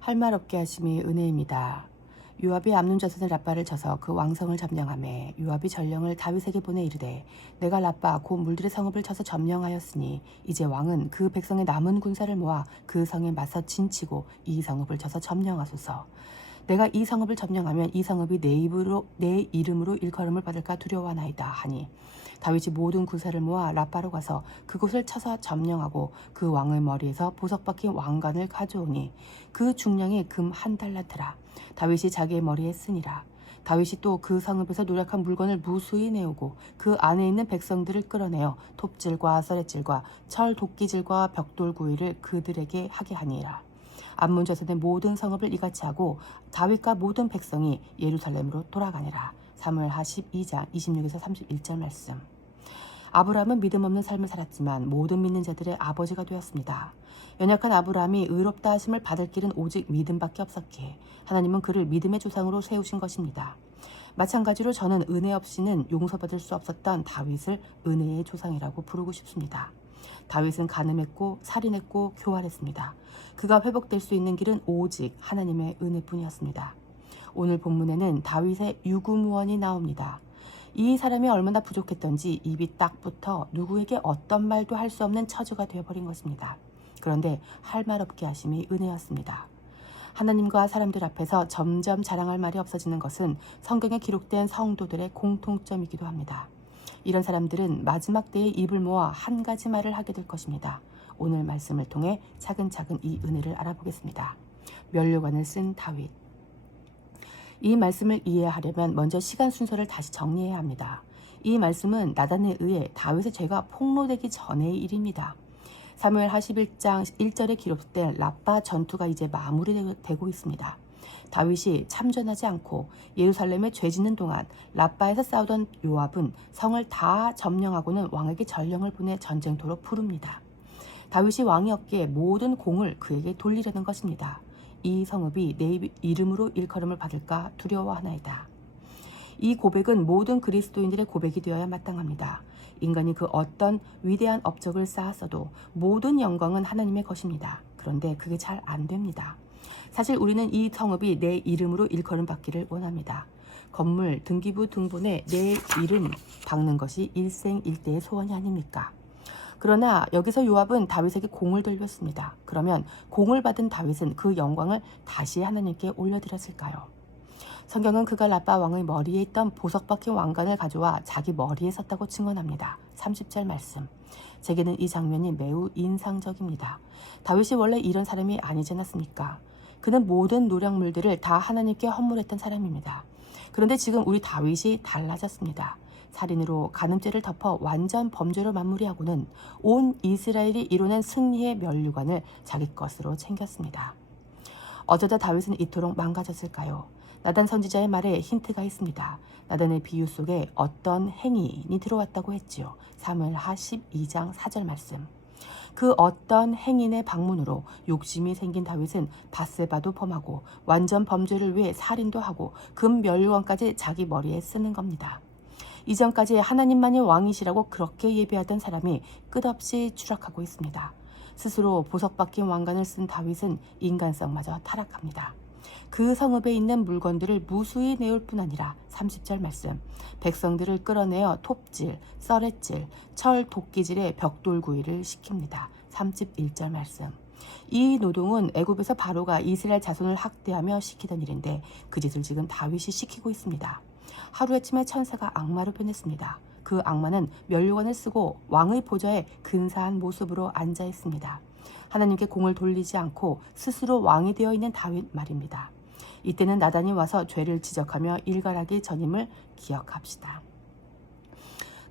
할 말 없게 하심이 은혜입니다. 요압이 암논 자손의 라빠를 쳐서 그 왕성을 점령하매 요압이 전령을 다윗에게 보내 이르되 내가 라빠 곧 물들의 성읍을 쳐서 점령하였으니 이제 왕은 그 백성의 남은 군사를 모아 그 성에 맞서 진치고 이 성읍을 쳐서 점령하소서. 내가 이 성읍을 점령하면 이 성읍이 내 이름으로 일컬음을 받을까 두려워하나이다 하니 다윗이 모든 군사를 모아 라빠로 가서 그곳을 쳐서 점령하고 그 왕의 머리에서 보석 박힌 왕관을 가져오니 그 중량이 금 1달란트라. 다윗이 자기의 머리에 쓰니라. 다윗이 또 그 성읍에서 노력한 물건을 무수히 내오고 그 안에 있는 백성들을 끌어내어 톱질과 썰레질과 철 도끼질과 벽돌 구이를 그들에게 하게 하니라. 암몬 자손의 모든 성읍을 이같이 하고 다윗과 모든 백성이 예루살렘으로 돌아가니라. 사무엘하 12장 26에서 31절 말씀. 아브라함은 믿음 없는 삶을 살았지만 모든 믿는 자들의 아버지가 되었습니다. 연약한 아브라함이 의롭다 하심을 받을 길은 오직 믿음밖에 없었기에 하나님은 그를 믿음의 조상으로 세우신 것입니다. 마찬가지로 저는 은혜 없이는 용서받을 수 없었던 다윗을 은혜의 조상이라고 부르고 싶습니다. 다윗은 간음했고 살인했고 교활했습니다. 그가 회복될 수 있는 길은 오직 하나님의 은혜뿐이었습니다. 오늘 본문에는 다윗의 유구무원이 나옵니다. 이 사람이 얼마나 부족했던지 입이 딱 붙어 누구에게 어떤 말도 할 수 없는 처지가 되어버린 것입니다. 그런데 할 말 없게 하심이 은혜였습니다. 하나님과 사람들 앞에서 점점 자랑할 말이 없어지는 것은 성경에 기록된 성도들의 공통점이기도 합니다. 이런 사람들은 마지막 때에 입을 모아 한 가지 말을 하게 될 것입니다. 오늘 말씀을 통해 차근차근 이 은혜를 알아보겠습니다. 면류관을 쓴 다윗. 이 말씀을 이해하려면 먼저 시간 순서를 다시 정리해야 합니다. 이 말씀은 나단에 의해 다윗의 죄가 폭로되기 전의 일입니다. 사무엘하 11장 1절에 기록된 라빠 전투가 이제 마무리되고 있습니다. 다윗이 참전하지 않고 예루살렘에 죄 짓는 동안 라빠에서 싸우던 요압은 성을 다 점령하고는 왕에게 전령을 보내 전쟁터로 부릅니다. 다윗이 왕이었기에 모든 공을 그에게 돌리려는 것입니다. 이 성읍이 내 이름으로 일컬음을 받을까 두려워하나이다. 이 고백은 모든 그리스도인들의 고백이 되어야 마땅합니다. 인간이 그 어떤 위대한 업적을 쌓았어도 모든 영광은 하나님의 것입니다. 그런데 그게 잘 안 됩니다. 사실 우리는 이 성읍이 내 이름으로 일컬음 받기를 원합니다. 건물, 등기부 등본에 내 이름 박는 것이 일생일대의 소원이 아닙니까? 그러나 여기서 요압은 다윗에게 공을 돌렸습니다. 그러면 공을 받은 다윗은 그 영광을 다시 하나님께 올려드렸을까요? 성경은 그가 라빠 왕의 머리에 있던 보석 박힌 왕관을 가져와 자기 머리에 썼다고 증언합니다. 30절 말씀. 제게는 이 장면이 매우 인상적입니다. 다윗이 원래 이런 사람이 아니지 않았습니까? 그는 모든 노력물들을 다 하나님께 헌물했던 사람입니다. 그런데 지금 우리 다윗이 달라졌습니다. 살인으로 간음죄를 덮어 완전 범죄로 마무리하고는 온 이스라엘이 이뤄낸 승리의 면류관을 자기 것으로 챙겼습니다. 어쩌다 다윗은 이토록 망가졌을까요? 나단 선지자의 말에 힌트가 있습니다. 나단의 비유 속에 어떤 행인이 들어왔다고 했지요. 사무엘하 12장 4절 말씀. 그 어떤 행인의 방문으로 욕심이 생긴 다윗은 밧세바도 범하고 완전 범죄를 위해 살인도 하고 금 면류관까지 자기 머리에 쓰는 겁니다. 이전까지 하나님만이 왕이시라고 그렇게 예배하던 사람이 끝없이 추락하고 있습니다. 스스로 보석 박힌 왕관을 쓴 다윗은 인간성마저 타락합니다. 그 성읍에 있는 물건들을 무수히 내올 뿐 아니라 30절 말씀, 백성들을 끌어내어 톱질, 썰레질, 철 도끼질의 벽돌구이를 시킵니다. 31절 말씀. 이 노동은 애굽에서 바로가 이스라엘 자손을 학대하며 시키던 일인데 그 짓을 지금 다윗이 시키고 있습니다. 하루아침에 천사가 악마로 변했습니다. 그 악마는 면류관을 쓰고 왕의 보좌에 근사한 모습으로 앉아 있습니다. 하나님께 공을 돌리지 않고 스스로 왕이 되어 있는 다윗 말입니다. 이때는 나단이 와서 죄를 지적하며 일갈하기 전임을 기억합시다.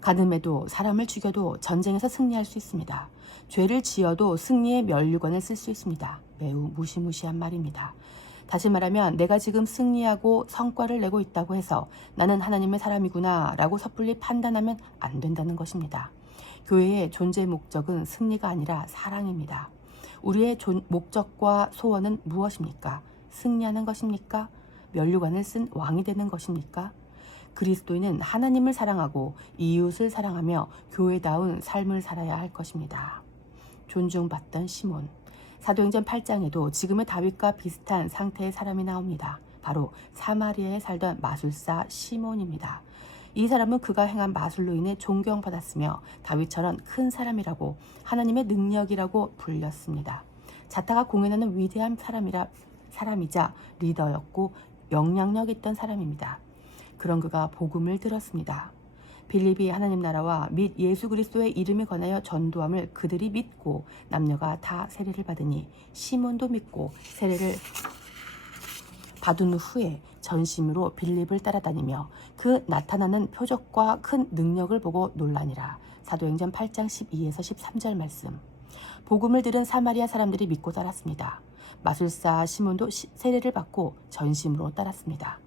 간음해도 사람을 죽여도 전쟁에서 승리할 수 있습니다. 죄를 지어도 승리의 면류관을 쓸 수 있습니다. 매우 무시무시한 말입니다. 다시 말하면 내가 지금 승리하고 성과를 내고 있다고 해서 나는 하나님의 사람이구나 라고 섣불리 판단하면 안 된다는 것입니다. 교회의 존재 목적은 승리가 아니라 사랑입니다. 우리의 목적과 소원은 무엇입니까? 승리하는 것입니까? 면류관을 쓴 왕이 되는 것입니까? 그리스도인은 하나님을 사랑하고 이웃을 사랑하며 교회다운 삶을 살아야 할 것입니다. 존중받던 시몬. 사도행전 8장에도 지금의 다윗과 비슷한 상태의 사람이 나옵니다. 바로 사마리아에 살던 마술사 시몬입니다. 이 사람은 그가 행한 마술로 인해 존경받았으며 다윗처럼 큰 사람이라고 하나님의 능력이라고 불렸습니다. 자타가 공연하는 위대한 사람이자 리더였고 영향력 있던 사람입니다. 그런 그가 복음을 들었습니다. 빌립이 하나님 나라와 및 예수 그리스도의 이름에 관하여 전도함을 그들이 믿고 남녀가 다 세례를 받으니 시몬도 믿고 세례를 받은 후에 전심으로 빌립을 따라다니며 그 나타나는 표적과 큰 능력을 보고 놀라니라. 사도행전 8장 12에서 13절 말씀. 복음을 들은 사마리아 사람들이 믿고 따랐습니다. 마술사 시몬도 세례를 받고 전심으로 따랐습니다.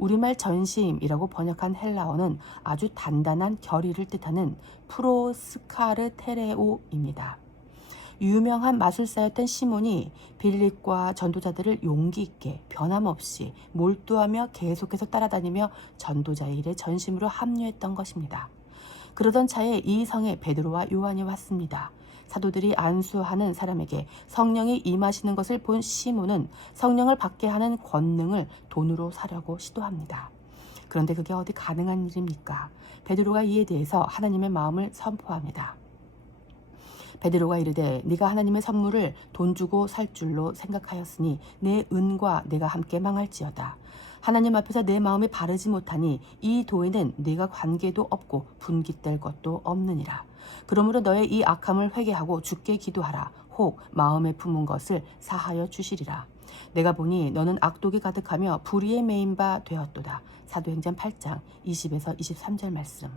우리말 전심이라고 번역한 헬라어는 아주 단단한 결의를 뜻하는 프로스카르테레오입니다. 유명한 마술사였던 시몬이 빌립과 전도자들을 용기 있게 변함없이 몰두하며 계속해서 따라다니며 전도자의 일에 전심으로 합류했던 것입니다. 그러던 차에 이 성에 베드로와 요한이 왔습니다. 사도들이 안수하는 사람에게 성령이 임하시는 것을 본 시몬은 성령을 받게 하는 권능을 돈으로 사려고 시도합니다. 그런데 그게 어디 가능한 일입니까? 베드로가 이에 대해서 하나님의 마음을 선포합니다. 베드로가 이르되 네가 하나님의 선물을 돈 주고 살 줄로 생각하였으니 내 은과 내가 함께 망할지어다. 하나님 앞에서 내 마음이 바르지 못하니 이 도에는 네가 관계도 없고 분깃될 것도 없느니라. 그러므로 너의 이 악함을 회개하고 주께 기도하라. 혹 마음에 품은 것을 사하여 주시리라. 내가 보니 너는 악독이 가득하며 불의에 매인 바 되었도다. 사도행전 8장 20에서 23절 말씀.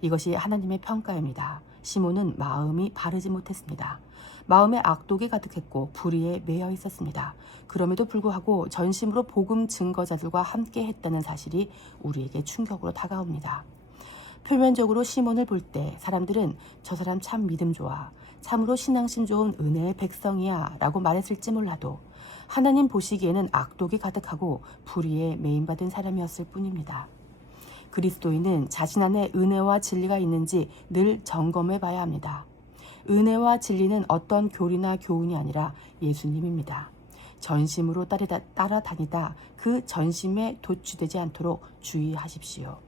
이것이 하나님의 평가입니다. 시몬은 마음이 바르지 못했습니다. 마음에 악독이 가득했고 불의에 매여 있었습니다. 그럼에도 불구하고 전심으로 복음 증거자들과 함께 했다는 사실이 우리에게 충격으로 다가옵니다. 표면적으로 시몬을 볼 때 사람들은 저 사람 참 믿음 좋아, 참으로 신앙심 좋은 은혜의 백성이야 라고 말했을지 몰라도 하나님 보시기에는 악독이 가득하고 불의에 매인받은 사람이었을 뿐입니다. 그리스도인은 자신 안에 은혜와 진리가 있는지 늘 점검해 봐야 합니다. 은혜와 진리는 어떤 교리나 교훈이 아니라 예수님입니다. 전심으로 따라다니다 그 전심에 도취되지 않도록 주의하십시오.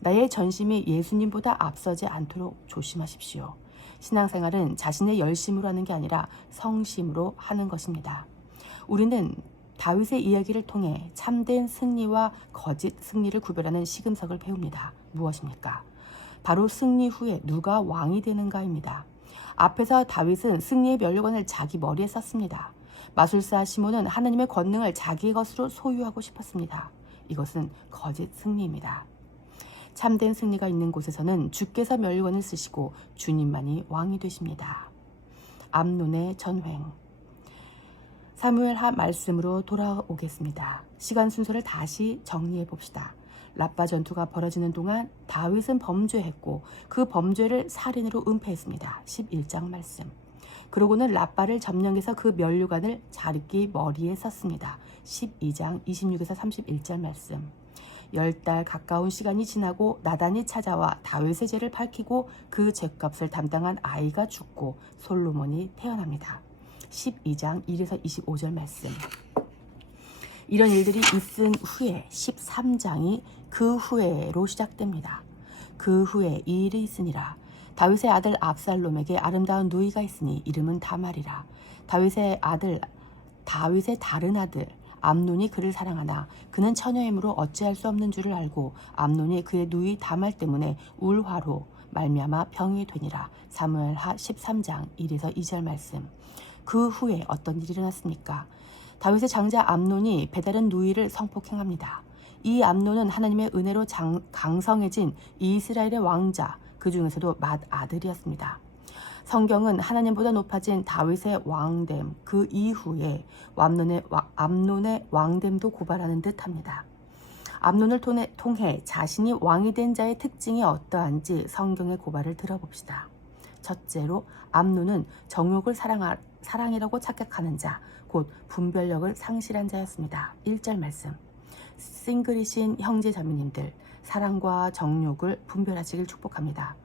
나의 전심이 예수님보다 앞서지 않도록 조심하십시오. 신앙생활은 자신의 열심으로 하는 게 아니라 성심으로 하는 것입니다. 우리는 다윗의 이야기를 통해 참된 승리와 거짓 승리를 구별하는 시금석을 배웁니다. 무엇입니까? 바로 승리 후에 누가 왕이 되는가입니다. 앞에서 다윗은 승리의 면류관을 자기 머리에 썼습니다. 마술사 시몬은 하나님의 권능을 자기의 것으로 소유하고 싶었습니다. 이것은 거짓 승리입니다. 참된 승리가 있는 곳에서는 주께서 면류관을 쓰시고 주님만이 왕이 되십니다. 암논의 전횡. 사무엘하 말씀으로 돌아오겠습니다. 시간 순서를 다시 정리해 봅시다. 랍바 전투가 벌어지는 동안 다윗은 범죄했고 그 범죄를 살인으로 은폐했습니다. 11장 말씀. 그러고는 랍바를 점령해서 그 면류관을 자르기 머리에 썼습니다. 12장 26에서 31절 말씀. 10달 가까운 시간이 지나고 나단이 찾아와 다윗의 죄를 밝히고 그 죄값을 담당한 아이가 죽고 솔로몬이 태어납니다. 12장 1에서 25절 말씀. 이런 일들이 있은 후에 13장이 그 후에로 시작됩니다. 그 후에 이 일이 있으니라. 다윗의 아들 압살롬에게 아름다운 누이가 있으니 이름은 다말이라. 다윗의 다른 아들 암논이 그를 사랑하나 그는 처녀이므로 어찌할 수 없는 줄을 알고 암논이 그의 누이 다말 때문에 울화로 말미암아 병이 되니라. 사무엘하 13장 1에서 2절 말씀. 그 후에 어떤 일이 일어났습니까? 다윗의 장자 암논이 배다른 누이를 성폭행합니다. 이 암논은 하나님의 은혜로 강성해진 이스라엘의 왕자, 그 중에서도 맏아들이었습니다. 성경은 하나님보다 높아진 다윗의 왕됨, 그 이후에 암논의 왕됨도 고발하는 듯합니다. 암논을 통해 자신이 왕이 된 자의 특징이 어떠한지 성경의 고발을 들어봅시다. 첫째로 암논은 정욕을 사랑이라고 착각하는 자, 곧 분별력을 상실한 자였습니다. 1절 말씀. 싱글이신 형제 자매님들, 사랑과 정욕을 분별하시길 축복합니다.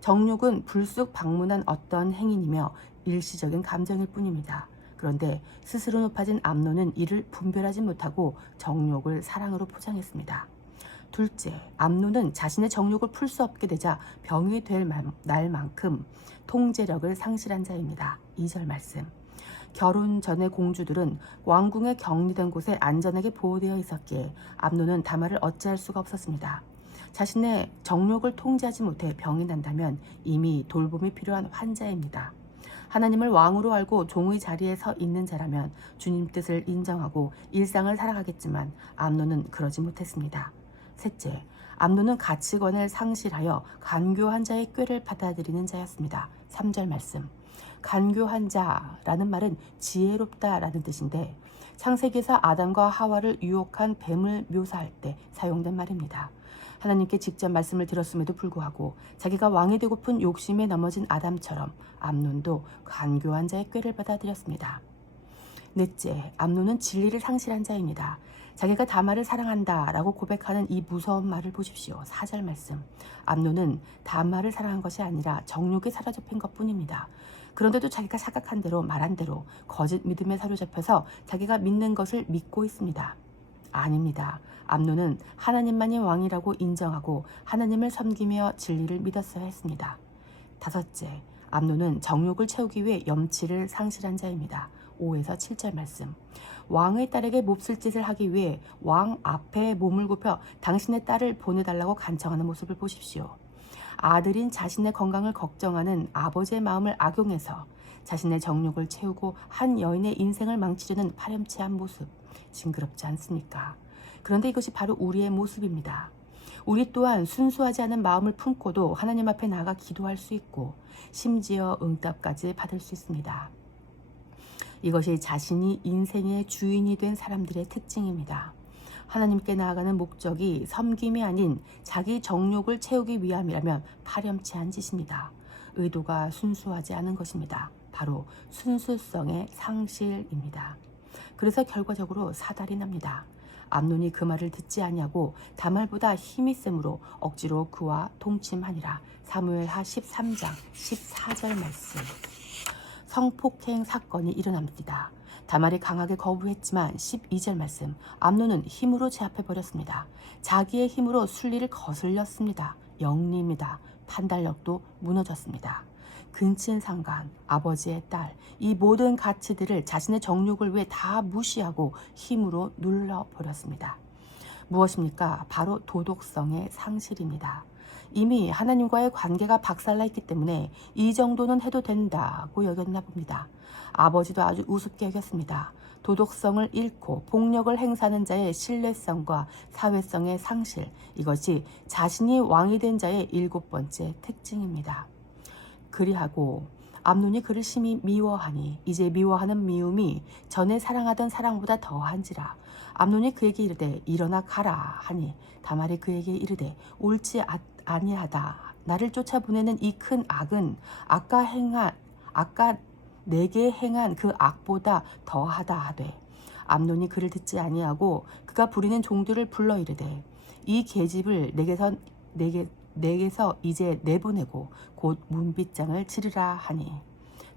정욕은 불쑥 방문한 어떤 행위이며 일시적인 감정일 뿐입니다. 그런데 스스로 높아진 암논은 이를 분별하지 못하고 정욕을 사랑으로 포장했습니다. 둘째, 암논은 자신의 정욕을 풀 수 없게 되자 병이 될 날만큼 통제력을 상실한 자입니다. 2절 말씀. 결혼 전의 공주들은 왕궁에 격리된 곳에 안전하게 보호되어 있었기에 암논은 다말을 어찌할 수가 없었습니다. 자신의 정욕을 통제하지 못해 병이 난다면 이미 돌봄이 필요한 환자입니다. 하나님을 왕으로 알고 종의 자리에 서 있는 자라면 주님 뜻을 인정하고 일상을 살아가겠지만 암논은 그러지 못했습니다. 셋째, 암논은 가치관을 상실하여 간교한 자의 꾀를 받아들이는 자였습니다. 3절 말씀. 간교한 자라는 말은 지혜롭다라는 뜻인데 창세기에서 아담과 하와를 유혹한 뱀을 묘사할 때 사용된 말입니다. 하나님께 직접 말씀을 들었음에도 불구하고 자기가 왕이 되고픈 욕심에 넘어진 아담처럼 암논도 간교한 자의 꾀를 받아들였습니다. 넷째, 암논은 진리를 상실한 자입니다. 자기가 다말을 사랑한다 라고 고백하는 이 무서운 말을 보십시오. 4절 말씀. 암논은 다말을 사랑한 것이 아니라 정욕에 사로잡힌 것뿐입니다. 그런데도 자기가 생각한 대로 말한 대로 거짓 믿음에 사로잡혀서 자기가 믿는 것을 믿고 있습니다. 아닙니다. 암논은 하나님만이 왕이라고 인정하고 하나님을 섬기며 진리를 믿었어야 했습니다. 다섯째, 암논은 정욕을 채우기 위해 염치를 상실한 자입니다. 5에서 7절 말씀. 왕의 딸에게 몹쓸 짓을 하기 위해 왕 앞에 몸을 굽혀 당신의 딸을 보내달라고 간청하는 모습을 보십시오. 아들인 자신의 건강을 걱정하는 아버지의 마음을 악용해서 자신의 정욕을 채우고 한 여인의 인생을 망치려는 파렴치한 모습, 징그럽지 않습니까? 그런데 이것이 바로 우리의 모습입니다. 우리 또한 순수하지 않은 마음을 품고도 하나님 앞에 나아가 기도할 수 있고 심지어 응답까지 받을 수 있습니다. 이것이 자신이 인생의 주인이 된 사람들의 특징입니다. 하나님께 나아가는 목적이 섬김이 아닌 자기 정욕을 채우기 위함이라면 파렴치한 짓입니다. 의도가 순수하지 않은 것입니다. 바로 순수성의 상실입니다. 그래서 결과적으로 사달이 납니다. 암논이 그 말을 듣지 아니하고 다말보다 힘이 셈으로 억지로 그와 동침하니라. 사무엘하 13장 14절 말씀. 성폭행 사건이 일어납니다. 다말이 강하게 거부했지만 12절 말씀. 암논은 힘으로 제압해버렸습니다. 자기의 힘으로 순리를 거슬렸습니다. 영리입니다. 판단력도 무너졌습니다. 근친상간, 아버지의 딸, 이 모든 가치들을 자신의 정욕을 위해 다 무시하고 힘으로 눌러버렸습니다. 무엇입니까? 바로 도덕성의 상실입니다. 이미 하나님과의 관계가 박살나 있기 때문에 이 정도는 해도 된다고 여겼나 봅니다. 아버지도 아주 우습게 여겼습니다. 도덕성을 잃고 폭력을 행사하는 자의 신뢰성과 사회성의 상실, 이것이 자신이 왕이 된 자의 7번째 특징입니다. 그리하고 암논이 그를 심히 미워하니 이제 미워하는 미움이 전에 사랑하던 사랑보다 더한지라. 암논이 그에게 이르되 일어나 가라 하니 다말이 그에게 이르되 옳지 아니하다. 나를 쫓아보내는 이 큰 악은 아까 내게 행한 그 악보다 더하다 하되 암논이 그를 듣지 아니하고 그가 부리는 종들을 불러 이르되 이 계집을 내게서 이제 내보내고 곧 문빗장을 치르라 하니.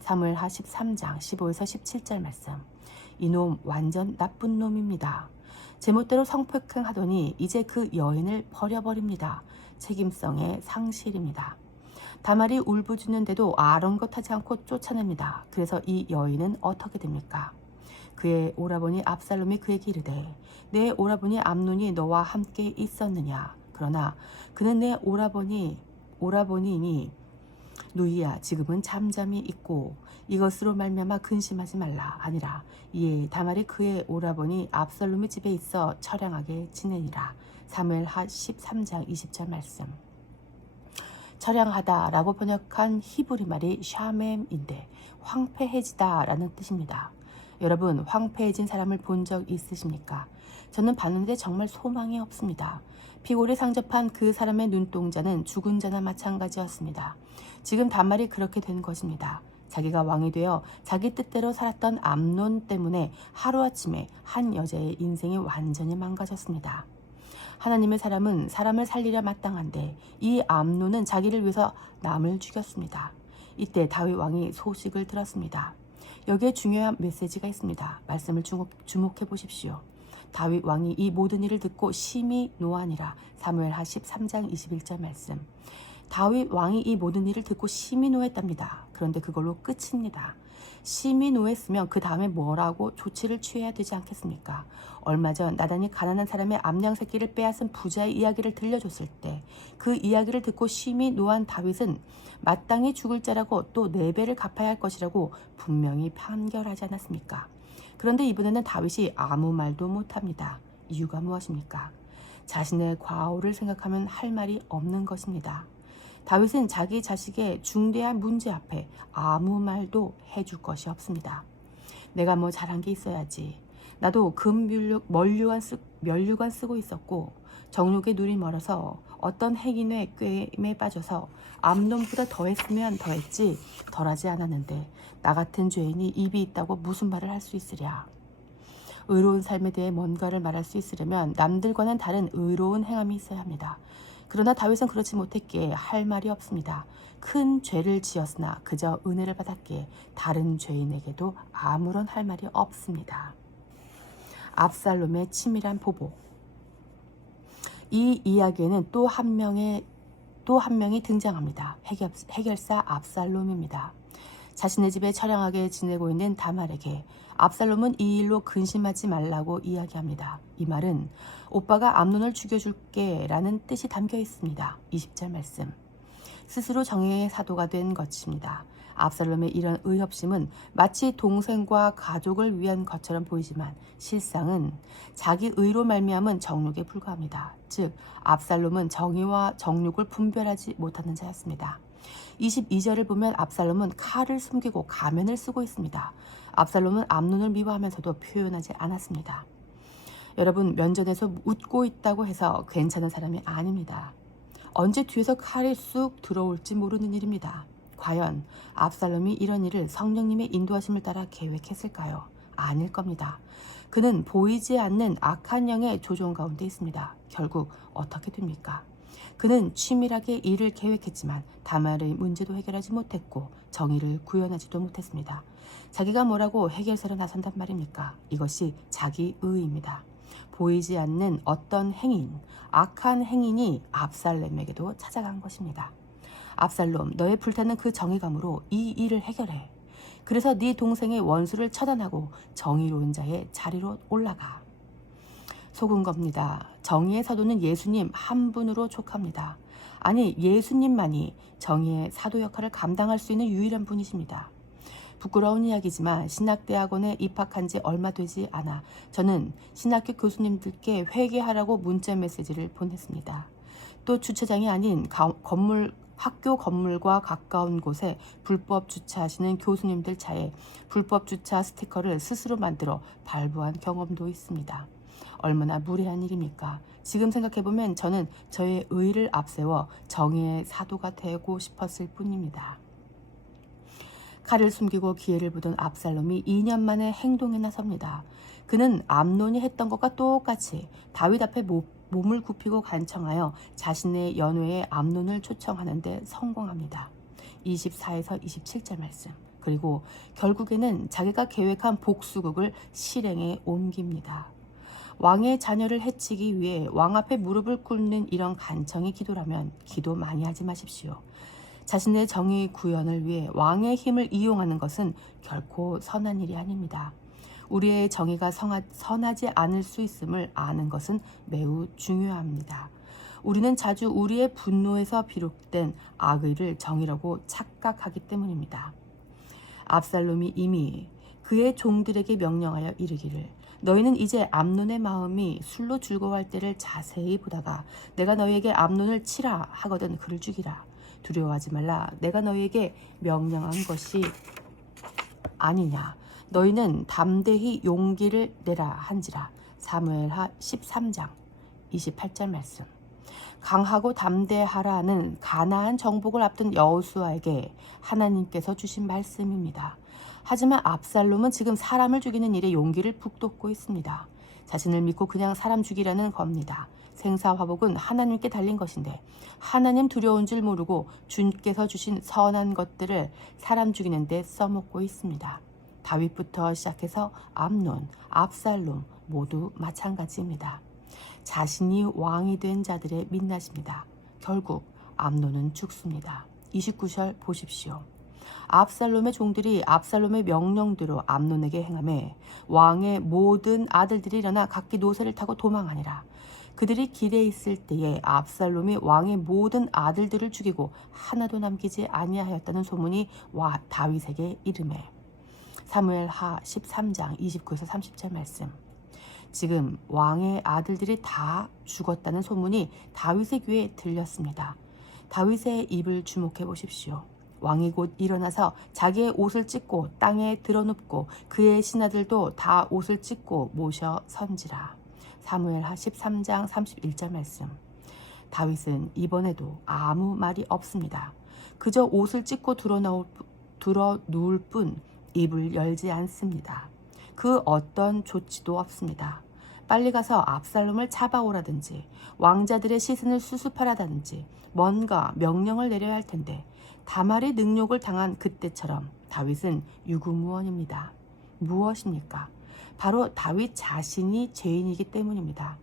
사무엘하 13장 15에서 17절 말씀. 이놈 완전 나쁜 놈입니다. 제멋대로 성폭행하더니 이제 그 여인을 버려버립니다. 책임성의 상실입니다. 다말이 울부짖는데도 아랑곳하지 않고 쫓아냅니다. 그래서 이 여인은 어떻게 됩니까? 그의 오라버니 압살롬이 그에게 이르되 내 오라버니 암논이 너와 함께 있었느냐? 그러나 그는 내 오라버니니 누이야 지금은 잠잠히 있고 이것으로 말미암아 근심하지 말라 하니라. 이에 다말이 그의 오라버니 압살롬의 집에 있어 처량하게 지내니라. 사무엘하 13장 20절 말씀. 처량하다라고 번역한 히브리 말이 샤멤인데 황폐해지다라는 뜻입니다. 여러분, 황폐해진 사람을 본 적 있으십니까? 저는 봤는데 정말 소망이 없습니다. 피골이 상접한 그 사람의 눈동자는 죽은 자나 마찬가지였습니다. 지금 다말이 그렇게 된 것입니다. 자기가 왕이 되어 자기 뜻대로 살았던 암논 때문에 하루아침에 한 여자의 인생이 완전히 망가졌습니다. 하나님의 사람은 사람을 살리려 마땅한데 이 암논은 자기를 위해서 남을 죽였습니다. 이때 다윗 왕이 소식을 들었습니다. 여기에 중요한 메시지가 있습니다. 말씀을 주목해 보십시오. 다윗 왕이 이 모든 일을 듣고 심히 노하니라. 사무엘하 13장 21절 말씀. 다윗 왕이 이 모든 일을 듣고 심히 노했답니다. 그런데 그걸로 끝입니다. 심히 노했으면 그 다음에 뭐라고 조치를 취해야 되지 않겠습니까? 얼마 전 나단이 가난한 사람의 암양 새끼를 빼앗은 부자의 이야기를 들려줬을 때 그 이야기를 듣고 심히 노한 다윗은 마땅히 죽을 자라고 또 4배를 갚아야 할 것이라고 분명히 판결하지 않았습니까? 그런데 이번에는 다윗이 아무 말도 못합니다. 이유가 무엇입니까? 자신의 과오를 생각하면 할 말이 없는 것입니다. 다윗은 자기 자식의 중대한 문제 앞에 아무 말도 해줄 것이 없습니다. 내가 뭐 잘한 게 있어야지. 나도 면류관 쓰고 있었고 정욕의 눈이 멀어서 어떤 행인의 꾀임에 빠져서 암놈보다 더했으면 더했지 덜하지 않았는데 나 같은 죄인이 입이 있다고 무슨 말을 할 수 있으랴. 의로운 삶에 대해 뭔가를 말할 수 있으려면 남들과는 다른 의로운 행함이 있어야 합니다. 그러나 다윗은 그렇지 못했기에 할 말이 없습니다. 큰 죄를 지었으나 그저 은혜를 받았기에 다른 죄인에게도 아무런 할 말이 없습니다. 압살롬의 치밀한 보복. 이 이야기에는 또 한 명이 등장합니다. 해결사 압살롬입니다. 자신의 집에 처량하게 지내고 있는 다말에게 압살롬은 이 일로 근심하지 말라고 이야기합니다. 이 말은 오빠가 암논을 죽여줄게 라는 뜻이 담겨 있습니다. 20절 말씀. 스스로 정의의 사도가 된 것입니다. 압살롬의 이런 의협심은 마치 동생과 가족을 위한 것처럼 보이지만 실상은 자기 의로 말미암은 정욕에 불과합니다. 즉 압살롬은 정의와 정욕을 분별하지 못하는 자였습니다. 22절을 보면 압살롬은 칼을 숨기고 가면을 쓰고 있습니다. 압살롬은 암논을 미워하면서도 표현하지 않았습니다. 여러분, 면전에서 웃고 있다고 해서 괜찮은 사람이 아닙니다. 언제 뒤에서 칼이 쑥 들어올지 모르는 일입니다. 과연 압살롬이 이런 일을 성령님의 인도하심을 따라 계획했을까요? 아닐 겁니다. 그는 보이지 않는 악한 영의 조종 가운데 있습니다. 결국 어떻게 됩니까? 그는 치밀하게 일을 계획했지만 다말의 문제도 해결하지 못했고 정의를 구현하지도 못했습니다. 자기가 뭐라고 해결사로 나선단 말입니까? 이것이 자기 의입니다. 보이지 않는 어떤 행인, 악한 행인이 압살롬에게도 찾아간 것입니다. 압살롬, 너의 불타는 그 정의감으로 이 일을 해결해. 그래서 네 동생의 원수를 처단하고 정의로운 자의 자리로 올라가. 속은 겁니다. 정의의 사도는 예수님 한 분으로 촉합니다. 아니, 예수님만이 정의의 사도 역할을 감당할 수 있는 유일한 분이십니다. 부끄러운 이야기지만 신학대학원에 입학한 지 얼마 되지 않아 저는 신학교 교수님들께 회개하라고 문자 메시지를 보냈습니다. 또 주차장이 아닌 학교 건물과 가까운 곳에 불법 주차하시는 교수님들 차에 불법 주차 스티커를 스스로 만들어 발부한 경험도 있습니다. 얼마나 무례한 일입니까? 지금 생각해보면 저는 저의 의를 앞세워 정의의 사도가 되고 싶었을 뿐입니다. 칼을 숨기고 기회를 보던 압살롬이 2년 만에 행동에 나섭니다. 그는 암논이 했던 것과 똑같이 다윗 앞에 몸을 굽히고 간청하여 자신의 연회에 암논을 초청하는 데 성공합니다. 24에서 27절 말씀. 그리고 결국에는 자기가 계획한 복수극을 실행에 옮깁니다. 왕의 자녀를 해치기 위해 왕 앞에 무릎을 꿇는 이런 간청이 기도라면 기도 많이 하지 마십시오. 자신의 정의 구현을 위해 왕의 힘을 이용하는 것은 결코 선한 일이 아닙니다. 우리의 정의가 선하지 않을 수 있음을 아는 것은 매우 중요합니다. 우리는 자주 우리의 분노에서 비롯된 악의를 정의라고 착각하기 때문입니다. 압살롬이 이미 그의 종들에게 명령하여 이르기를 너희는 이제 암논의 마음이 술로 즐거워할 때를 자세히 보다가 내가 너희에게 암논을 치라 하거든 그를 죽이라. 두려워하지 말라. 내가 너희에게 명령한 것이 아니냐. 너희는 담대히 용기를 내라 한지라. 사무엘하 13장 28절 말씀. 강하고 담대하라는 가나안 정복을 앞둔 여호수아에게 하나님께서 주신 말씀입니다. 하지만 압살롬은 지금 사람을 죽이는 일에 용기를 북돋고 있습니다. 자신을 믿고 그냥 사람 죽이라는 겁니다. 생사화복은 하나님께 달린 것인데 하나님 두려운 줄 모르고 주께서 주신 선한 것들을 사람 죽이는 데 써먹고 있습니다. 다윗부터 시작해서 암논, 압살롬 모두 마찬가지입니다. 자신이 왕이 된 자들의 민낯입니다. 결국 암논은 죽습니다. 29절 보십시오. 압살롬의 종들이 압살롬의 명령대로 암논에게 행하매 왕의 모든 아들들이 일어나 각기 노새를 타고 도망하니라. 그들이 길에 있을 때에 압살롬이 왕의 모든 아들들을 죽이고 하나도 남기지 아니하였다는 소문이 다윗에게 이르매. 사무엘하 13장 29에서 30절 말씀. 지금 왕의 아들들이 다 죽었다는 소문이 다윗의 귀에 들렸습니다. 다윗의 입을 주목해 보십시오. 왕이 곧 일어나서 자기의 옷을 찢고 땅에 드러눕고 그의 신하들도 다 옷을 찢고 모셔 선지라. 사무엘하 13장 31절 말씀. 다윗은 이번에도 아무 말이 없습니다. 그저 옷을 찢고 누울 뿐 입을 열지 않습니다. 그 어떤 조치도 없습니다. 빨리 가서 압살롬을 잡아오라든지 왕자들의 시선을 수습하라든지 뭔가 명령을 내려야 할 텐데 다말의 능욕을 당한 그때처럼 다윗은 유구무원입니다. 무엇입니까? 바로 다윗 자신이 죄인이기 때문입니다.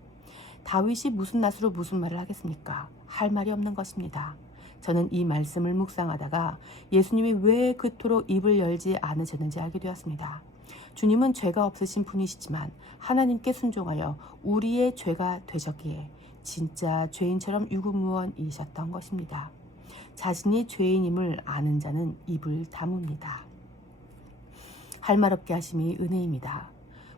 다윗이 무슨 낯으로 무슨 말을 하겠습니까? 할 말이 없는 것입니다. 저는 이 말씀을 묵상하다가 예수님이 왜 그토록 입을 열지 않으셨는지 알게 되었습니다. 주님은 죄가 없으신 분이시지만 하나님께 순종하여 우리의 죄가 되셨기에 진짜 죄인처럼 유구무원이셨던 것입니다. 자신이 죄인임을 아는 자는 입을 다뭅니다. 할 말 없게 하심이 은혜입니다.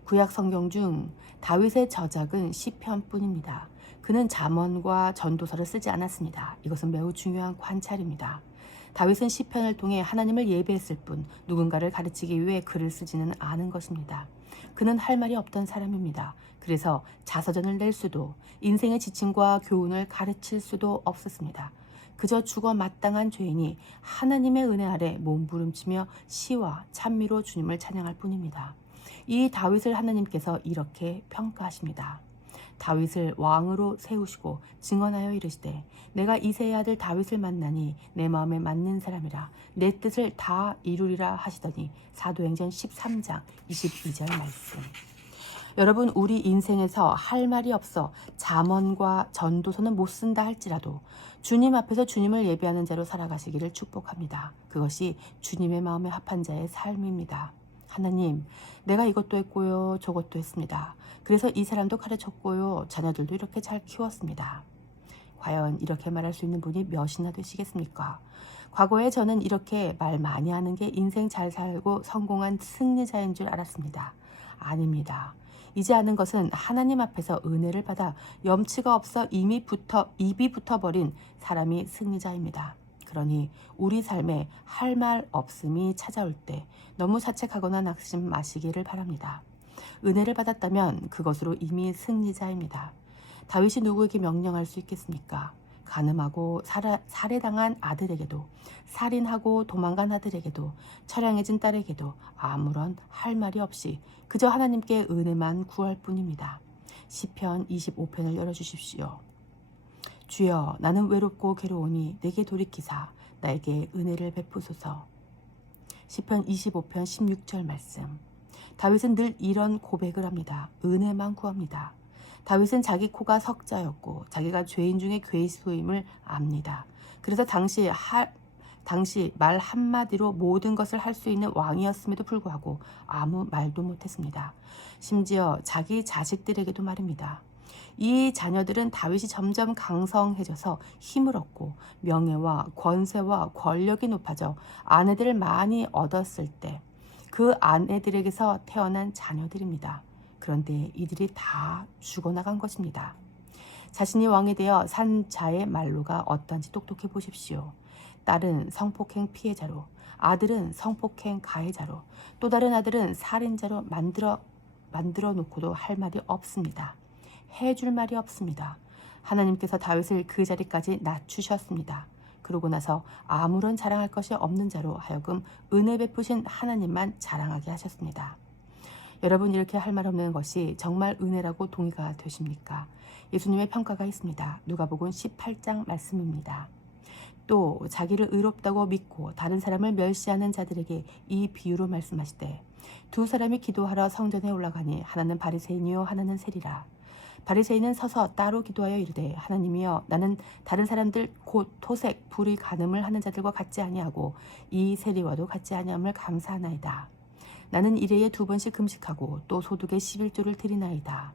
구약 성경 중 다윗의 저작은 시편뿐입니다. 그는 잠언과 전도서를 쓰지 않았습니다. 이것은 매우 중요한 관찰입니다. 다윗은 시편을 통해 하나님을 예배했을 뿐 누군가를 가르치기 위해 글을 쓰지는 않은 것입니다. 그는 할 말이 없던 사람입니다. 그래서 자서전을 낼 수도 인생의 지침과 교훈을 가르칠 수도 없었습니다. 그저 죽어 마땅한 죄인이 하나님의 은혜 아래 몸부림치며 시와 찬미로 주님을 찬양할 뿐입니다. 이 다윗을 하나님께서 이렇게 평가하십니다. 다윗을 왕으로 세우시고 증언하여 이르시되 내가 이새의 아들 다윗을 만나니 내 마음에 맞는 사람이라 내 뜻을 다 이루리라 하시더니. 사도행전 13장 22절 말씀. 여러분, 우리 인생에서 할 말이 없어 잠언과 전도서는 못 쓴다 할지라도 주님 앞에서 주님을 예배하는 자로 살아가시기를 축복합니다. 그것이 주님의 마음에 합한 자의 삶입니다. 하나님, 내가 이것도 했고요, 저것도 했습니다. 그래서 이 사람도 가르쳤고요, 자녀들도 이렇게 잘 키웠습니다. 과연 이렇게 말할 수 있는 분이 몇이나 되시겠습니까? 과거에 저는 이렇게 말 많이 하는 게 인생 잘 살고 성공한 승리자인 줄 알았습니다. 아닙니다. 이제 아는 것은 하나님 앞에서 은혜를 받아 염치가 없어 입이 붙어버린 사람이 승리자입니다. 그러니 우리 삶에 할 말 없음이 찾아올 때 너무 자책하거나 낙심 마시기를 바랍니다. 은혜를 받았다면 그것으로 이미 승리자입니다. 다윗이 누구에게 명령할 수 있겠습니까? 간음하고 살해당한 아들에게도, 살인하고 도망간 아들에게도, 처량해진 딸에게도 아무런 할 말이 없이 그저 하나님께 은혜만 구할 뿐입니다. 시편 25편을 열어주십시오. 주여, 나는 외롭고 괴로우니 내게 돌이키사 나에게 은혜를 베푸소서. 시편 25편 16절 말씀. 다윗은 늘 이런 고백을 합니다. 은혜만 구합니다. 다윗은 자기 코가 석자였고 자기가 죄인 중에 괴수임을 압니다. 그래서 당시 말 한마디로 모든 것을 할 수 있는 왕이었음에도 불구하고 아무 말도 못했습니다. 심지어 자기 자식들에게도 말입니다. 이 자녀들은 다윗이 점점 강성해져서 힘을 얻고 명예와 권세와 권력이 높아져 아내들을 많이 얻었을 때 그 아내들에게서 태어난 자녀들입니다. 그런데 이들이 다 죽어나간 것입니다. 자신이 왕이 되어 산 자의 말로가 어떤지 똑똑해 보십시오. 딸은 성폭행 피해자로, 아들은 성폭행 가해자로, 또 다른 아들은 살인자로 만들어 놓고도 할 말이 없습니다. 해줄 말이 없습니다. 하나님께서 다윗을 그 자리까지 낮추셨습니다. 그러고 나서 아무런 자랑할 것이 없는 자로 하여금 은혜 베푸신 하나님만 자랑하게 하셨습니다. 여러분, 이렇게 할 말 없는 것이 정말 은혜라고 동의가 되십니까? 예수님의 평가가 있습니다. 누가복음 18장 말씀입니다. 또 자기를 의롭다고 믿고 다른 사람을 멸시하는 자들에게 이 비유로 말씀하시되 두 사람이 기도하러 성전에 올라가니 하나는 바리새인이요 하나는 세리라. 바리새인은 서서 따로 기도하여 이르되 하나님이여 나는 다른 사람들 곧 토색 불의 간음을 하는 자들과 같지 아니하고 이 세리와도 같지 아니함을 감사하나이다. 나는 일회에 2번씩 금식하고 또 소득의 11조를 드리나이다.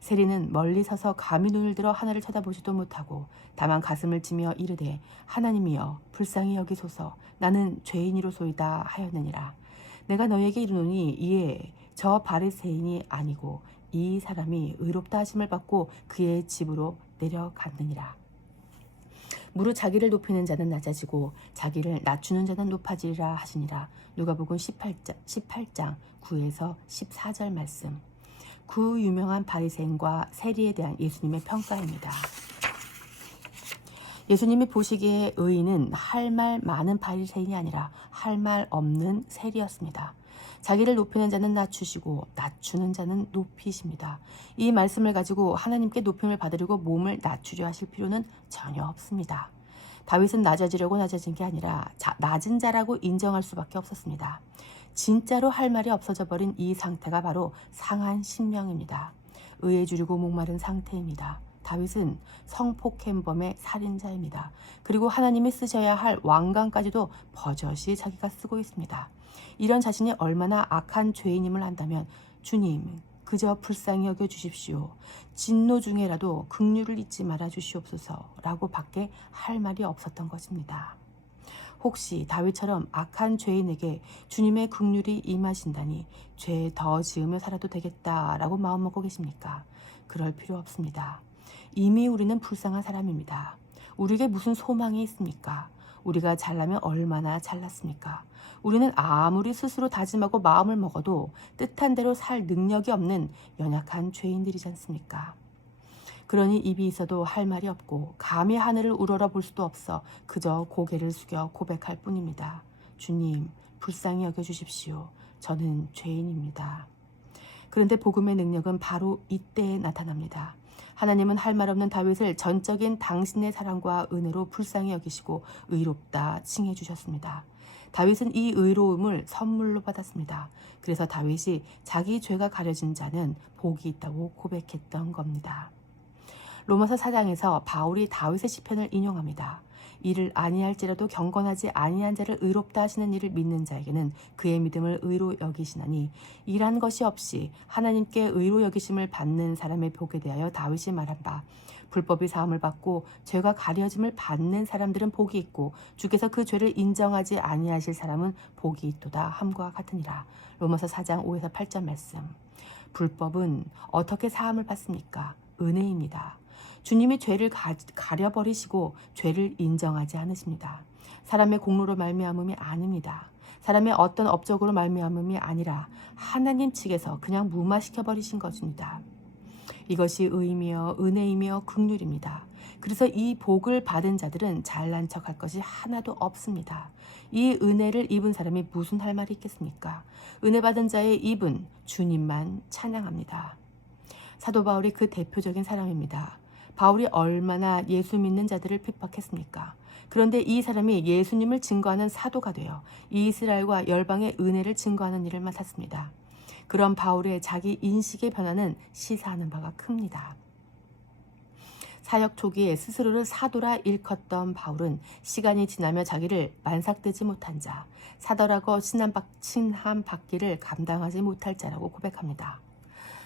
세리는 멀리 서서 감히 눈을 들어 하나를 쳐다보지도 못하고 다만 가슴을 치며 이르되 하나님이여 불쌍히 여기소서 나는 죄인이로소이다 하였느니라. 내가 너희에게 이르노니 이에 저 바리새인이 아니고 이 사람이 의롭다 하심을 받고 그의 집으로 내려갔느니라. 무릇 자기를 높이는 자는 낮아지고 자기를 낮추는 자는 높아지리라 하시니라. 누가복음 18장 9에서 14절 말씀. 그 유명한 바리새인과 세리에 대한 예수님의 평가입니다. 예수님이 보시기에 의인은 할 말 많은 바리새인이 아니라 할 말 없는 세리였습니다. 자기를 높이는 자는 낮추시고 낮추는 자는 높이십니다. 이 말씀을 가지고 하나님께 높임을 받으려고 몸을 낮추려 하실 필요는 전혀 없습니다. 다윗은 낮아지려고 낮아진 게 아니라 낮은 자라고 인정할 수밖에 없었습니다. 진짜로 할 말이 없어져 버린 이 상태가 바로 상한 심령입니다. 의에 주리고 목마른 상태입니다. 다윗은 성폭행범의 살인자입니다. 그리고 하나님이 쓰셔야 할 왕관까지도 버젓이 자기가 쓰고 있습니다. 이런 자신이 얼마나 악한 죄인임을 안다면 주님 그저 불쌍히 여겨 주십시오. 진노 중에라도 긍휼을 잊지 말아 주시옵소서 라고 밖에 할 말이 없었던 것입니다. 혹시 다윗처럼 악한 죄인에게 주님의 긍휼이 임하신다니 죄 더 지으며 살아도 되겠다라고 마음먹고 계십니까? 그럴 필요 없습니다. 이미 우리는 불쌍한 사람입니다. 우리에게 무슨 소망이 있습니까? 우리가 잘나면 얼마나 잘났습니까? 우리는 아무리 스스로 다짐하고 마음을 먹어도 뜻한 대로 살 능력이 없는 연약한 죄인들이지 않습니까? 그러니 입이 있어도 할 말이 없고 감히 하늘을 우러러 볼 수도 없어 그저 고개를 숙여 고백할 뿐입니다. 주님, 불쌍히 여겨주십시오. 저는 죄인입니다. 그런데 복음의 능력은 바로 이때에 나타납니다. 하나님은 할 말 없는 다윗을 전적인 당신의 사랑과 은혜로 불쌍히 여기시고 의롭다 칭해 주셨습니다. 다윗은 이 의로움을 선물로 받았습니다. 그래서 다윗이 자기 죄가 가려진 자는 복이 있다고 고백했던 겁니다. 로마서 4장에서 바울이 다윗의 시편을 인용합니다. 이를 아니할지라도 경건하지 아니한 자를 의롭다 하시는 이를 믿는 자에게는 그의 믿음을 의로 여기시나니 일한 것이 없이 하나님께 의로 여기심을 받는 사람의 복에 대하여 다윗이 말한 바 불법이 사함을 받고 죄가 가려짐을 받는 사람들은 복이 있고 주께서 그 죄를 인정하지 아니하실 사람은 복이 있도다 함과 같으니라. 로마서 4장 5에서 8절 말씀. 불법은 어떻게 사함을 받습니까? 은혜입니다. 주님이 죄를 가려버리시고 죄를 인정하지 않으십니다. 사람의 공로로 말미암음이 아닙니다. 사람의 어떤 업적으로 말미암음이 아니라 하나님 측에서 그냥 무마시켜버리신 것입니다. 이것이 의이며 은혜이며 긍휼입니다. 그래서 이 복을 받은 자들은 잘난 척할 것이 하나도 없습니다. 이 은혜를 입은 사람이 무슨 할 말이 있겠습니까? 은혜 받은 자의 입은 주님만 찬양합니다. 사도 바울이 그 대표적인 사람입니다. 바울이 얼마나 예수 믿는 자들을 핍박했습니까? 그런데 이 사람이 예수님을 증거하는 사도가 되어 이스라엘과 열방의 은혜를 증거하는 일을 맡았습니다. 그런 바울의 자기 인식의 변화는 시사하는 바가 큽니다. 사역 초기에 스스로를 사도라 일컫던 바울은 시간이 지나며 자기를 만삭되지 못한 자, 사도라고 칭함받기를 감당하지 못할 자라고 고백합니다.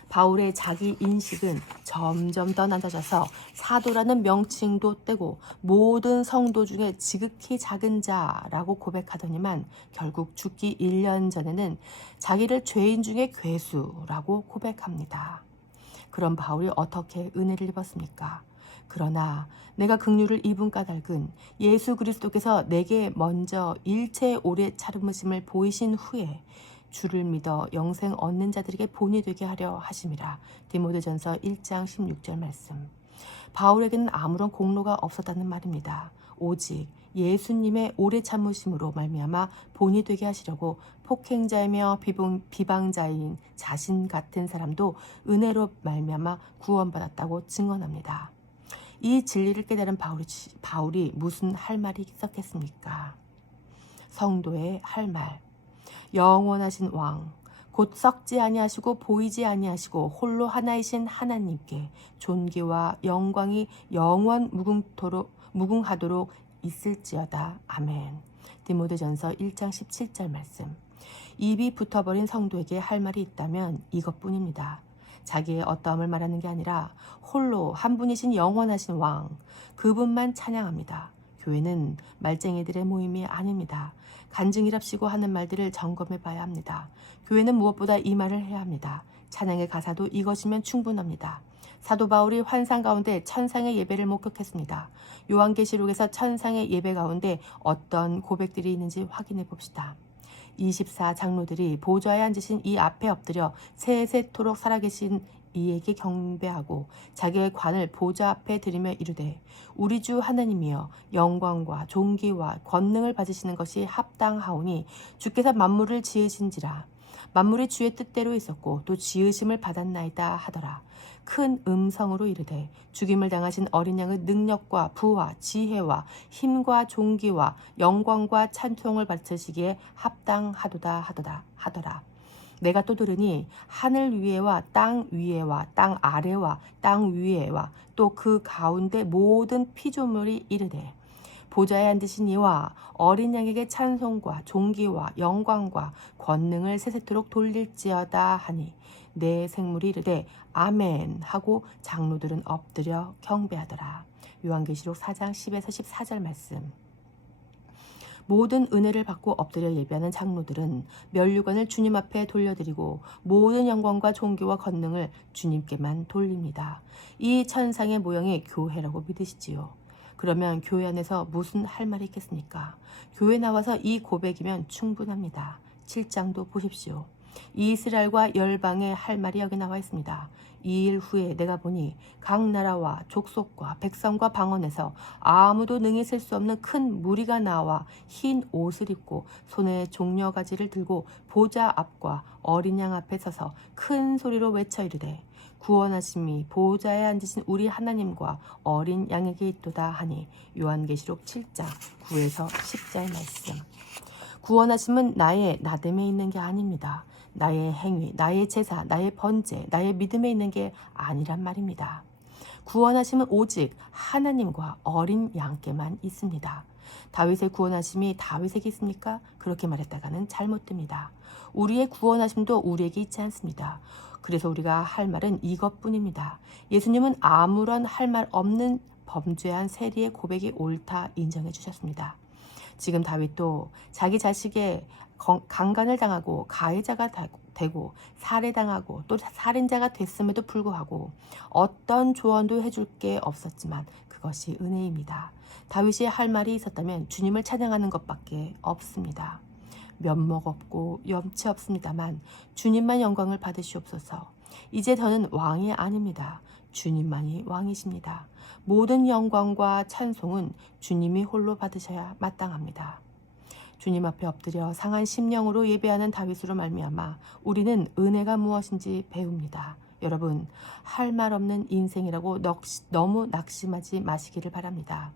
바울의 자기 인식은 점점 더 낮아져서 사도라는 명칭도 떼고 모든 성도 중에 지극히 작은 자라고 고백하더니만 결국 죽기 1년 전에는 자기를 죄인 중에 괴수라고 고백합니다. 그럼 바울이 어떻게 은혜를 입었습니까? 그러나 내가 긍휼을 입은 까닭은 예수 그리스도께서 내게 먼저 일체 오래 참으심을 보이신 후에 주를 믿어 영생 얻는 자들에게 본이 되게 하려 하심이라. 디모데전서 1장 16절 말씀. 바울에게는 아무런 공로가 없었다는 말입니다. 오직 예수님의 오래 참으심으로 말미암아 본이 되게 하시려고 폭행자이며 비방자인 자신 같은 사람도 은혜로 말미암아 구원받았다고 증언합니다. 이 진리를 깨달은 바울이 무슨 할 말이 있었겠습니까? 성도의 할 말. 영원하신 왕, 곧 썩지 아니하시고 보이지 아니하시고 홀로 하나이신 하나님께 존귀와 영광이 영원 무궁하도록 있을지어다. 아멘. 디모데전서 1장 17절 말씀. 입이 붙어버린 성도에게 할 말이 있다면 이것뿐입니다. 자기의 어떠함을 말하는 게 아니라 홀로 한 분이신 영원하신 왕, 그분만 찬양합니다. 교회는 말쟁이들의 모임이 아닙니다. 간증이랍시고 하는 말들을 점검해 봐야 합니다. 교회는 무엇보다 이 말을 해야 합니다. 찬양의 가사도 이것이면 충분합니다. 사도 바울이 환상 가운데 천상의 예배를 목격했습니다. 요한계시록에서 천상의 예배 가운데 어떤 고백들이 있는지 확인해 봅시다. 24 장로들이 보좌에 앉으신 이 앞에 엎드려 세세토록 살아계신 이에게 경배하고 자기의 관을 보좌 앞에 들이며 이르되 우리 주 하나님이여 영광과 존귀와 권능을 받으시는 것이 합당하오니 주께서 만물을 지으신지라. 만물이 주의 뜻대로 있었고 또 지으심을 받았나이다 하더라. 큰 음성으로 이르되 죽임을 당하신 어린 양의 능력과 부와 지혜와 힘과 존귀와 영광과 찬송을 바치시기에 합당하도다 하더라. 내가 또 들으니 하늘 위에와 땅 위에와 땅 아래와 땅 위에와 또 그 가운데 모든 피조물이 이르되 보좌에 앉으신 이와 어린 양에게 찬송과 존귀와 영광과 권능을 세세토록 돌릴지어다 하니 내 생물이 이르되 아멘 하고 장로들은 엎드려 경배하더라. 요한계시록 4장 10에서 14절 말씀. 모든 은혜를 받고 엎드려 예배하는 장로들은 면류관을 주님 앞에 돌려드리고 모든 영광과 존귀와 권능을 주님께만 돌립니다. 이 천상의 모형이 교회라고 믿으시지요. 그러면 교회 안에서 무슨 할 말이 있겠습니까? 교회 나와서 이 고백이면 충분합니다. 7장도 보십시오. 이스라엘과 열방의 할 말이 여기 나와 있습니다. 이 일 후에 내가 보니 각 나라와 족속과 백성과 방언에서 아무도 능히 셀 수 없는 큰 무리가 나와 흰 옷을 입고 손에 종려가지를 들고 보좌 앞과 어린 양 앞에 서서 큰 소리로 외쳐 이르되 구원하심이 보좌에 앉으신 우리 하나님과 어린 양에게 있도다 하니 요한계시록 7장 9에서 10절 말씀. 구원하심은 나의 나됨에 있는 게 아닙니다. 나의 행위, 나의 제사, 나의 번제, 나의 믿음에 있는 게 아니란 말입니다. 구원하심은 오직 하나님과 어린 양께만 있습니다. 다윗의 구원하심이 다윗에게 있습니까? 그렇게 말했다가는 잘못됩니다. 우리의 구원하심도 우리에게 있지 않습니다. 그래서 우리가 할 말은 이것뿐입니다. 예수님은 아무런 할 말 없는 범죄한 세리의 고백이 옳다 인정해 주셨습니다. 지금 다윗도 자기 자식의 강간을 당하고 가해자가 되고 살해당하고 또 살인자가 됐음에도 불구하고 어떤 조언도 해줄 게 없었지만 그것이 은혜입니다. 다윗이 할 말이 있었다면 주님을 찬양하는 것밖에 없습니다. 면목 없고 염치 없습니다만 주님만 영광을 받으시옵소서. 이제 저는 왕이 아닙니다. 주님만이 왕이십니다. 모든 영광과 찬송은 주님이 홀로 받으셔야 마땅합니다. 주님 앞에 엎드려 상한 심령으로 예배하는 다윗으로 말미암아 우리는 은혜가 무엇인지 배웁니다. 여러분, 할 말 없는 인생이라고 너무 낙심하지 마시기를 바랍니다.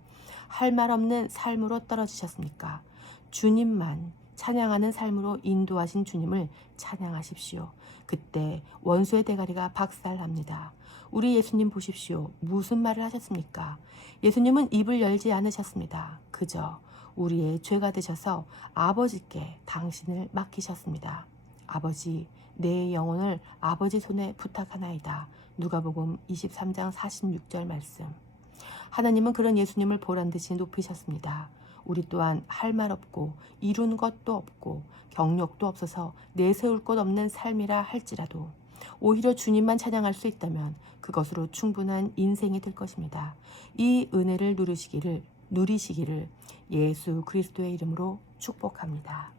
할 말 없는 삶으로 떨어지셨습니까? 주님만 찬양하는 삶으로 인도하신 주님을 찬양하십시오. 그때 원수의 대가리가 박살납니다. 우리 예수님 보십시오. 무슨 말을 하셨습니까? 예수님은 입을 열지 않으셨습니다. 그저 우리의 죄가 되셔서 아버지께 당신을 맡기셨습니다. 아버지, 내 영혼을 아버지 손에 부탁하나이다. 누가복음 23장 46절 말씀. 하나님은 그런 예수님을 보란듯이 높이셨습니다. 우리 또한 할 말 없고 이룬 것도 없고 경력도 없어서 내세울 것 없는 삶이라 할지라도 오히려 주님만 찬양할 수 있다면 그것으로 충분한 인생이 될 것입니다. 이 은혜를 누리시기를 예수 그리스도의 이름으로 축복합니다.